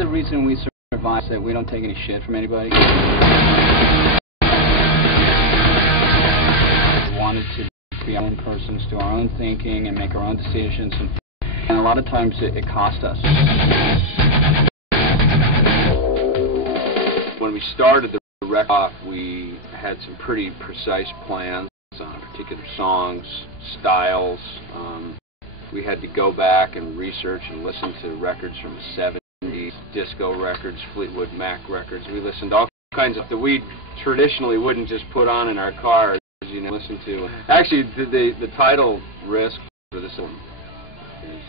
of the reason we survive is that we don't take any shit from anybody. We wanted to be our own persons, do our own thinking, and make our own decisions, and a lot of times it cost us. When we started the record off, we had some pretty precise plans on particular songs, styles. We had to go back and research and listen to records from the 70s, disco records, Fleetwood Mac records. We listened to all kinds of that we traditionally wouldn't just put on in our cars, you know, listen to. Actually, the title risk for this album is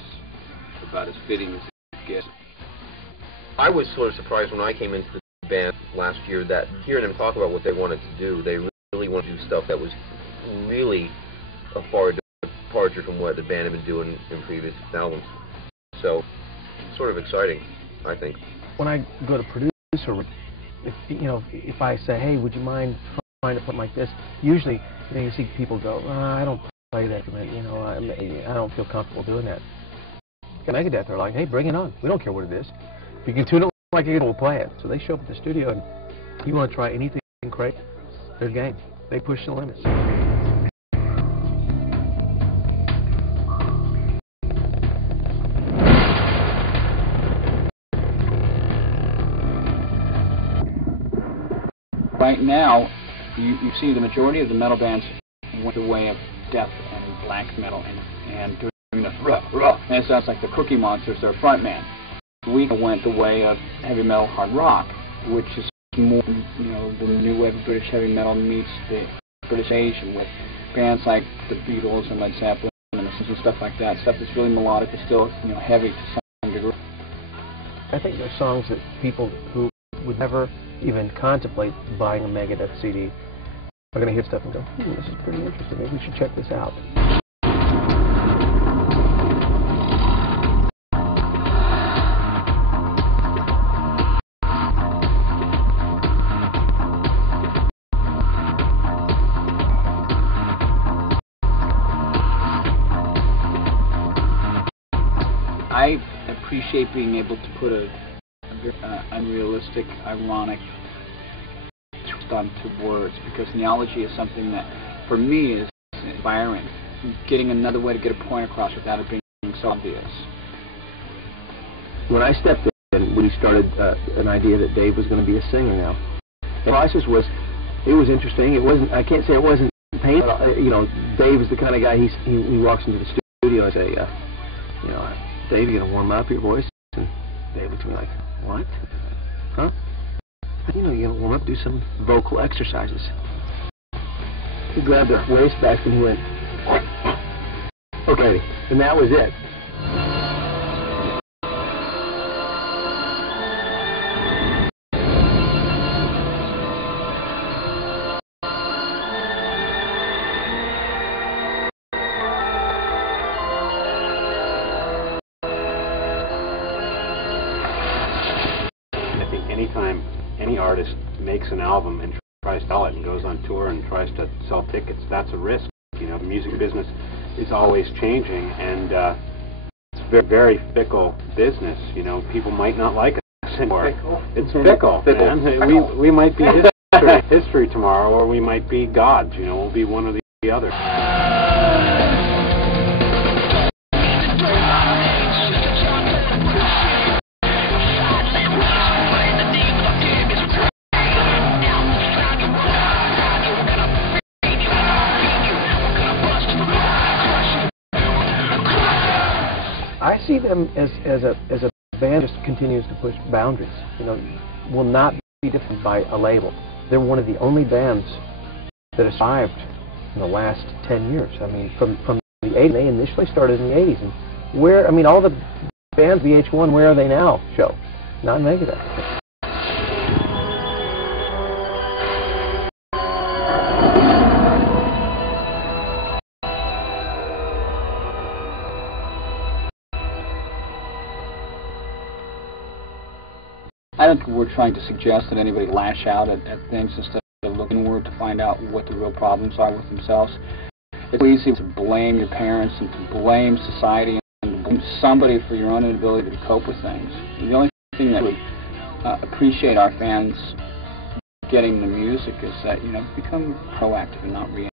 about as fitting as it gets. I was sort of surprised when I came into the band last year that hearing them talk about what they wanted to do, they really wanted to do stuff that was really a far departure from what the band had been doing in previous albums. So, sort of exciting, I think. When I go to producer, if I say, hey, would you mind trying to put like this? Usually, you see people go, I don't play that instrument, I don't feel comfortable doing that. Megadeth, they're like, hey, bring it on. We don't care what it is. If you can tune it like it, we'll play it. So they show up at the studio, and you want to try anything crazy, they're game. They push the limits. Right now, you see the majority of the metal bands went the way of death and black metal and doing the rough, and it sounds like the Cookie Monster's their front man. We went the way of heavy metal hard rock, which is more, the new wave of British heavy metal meets the British Asian with bands like the Beatles and Led Zeppelin and stuff like that. Stuff that's really melodic but still, heavy to some degree. I think there's songs that people who would never even contemplate buying a Megadeth CD are going to hear stuff and go, this is pretty interesting. Maybe we should check this out. I appreciate being able to put a unrealistic, ironic twist onto words, because neology is something that, for me, is inspiring. Getting another way to get a point across without it being so obvious. When I stepped in, we started an idea that Dave was going to be a singer now. The process was, it was interesting. It wasn't. I can't say it wasn't painful. Dave is the kind of guy. He walks into the studio and say, Dave, you gonna warm up your voice? And Dave looks at me like, what? Huh? You're gonna warm up, do some vocal exercises. He grabbed a waistband and he went, okay, and that was it. Anytime any artist makes an album and tries to sell it and goes on tour and tries to sell tickets, that's a risk. The music business is always changing, and it's a very, very fickle business. People might not like us anymore. It's fickle, man. We might be history tomorrow, or we might be gods. We'll be one or the other. I see them as a band just continues to push boundaries. Will not be different by a label. They're one of the only bands that have survived in the last 10 years. I mean, from the 80s, they initially started in the 80s, and all the bands, VH1, where are they now? Show, not Megadeth. I don't think we're trying to suggest that anybody lash out at things instead of looking inward to find out what the real problems are with themselves. It's easy to blame your parents and to blame society and to blame somebody for your own inability to cope with things. And the only thing that we appreciate our fans getting the music is that, you know, become proactive and not reactive.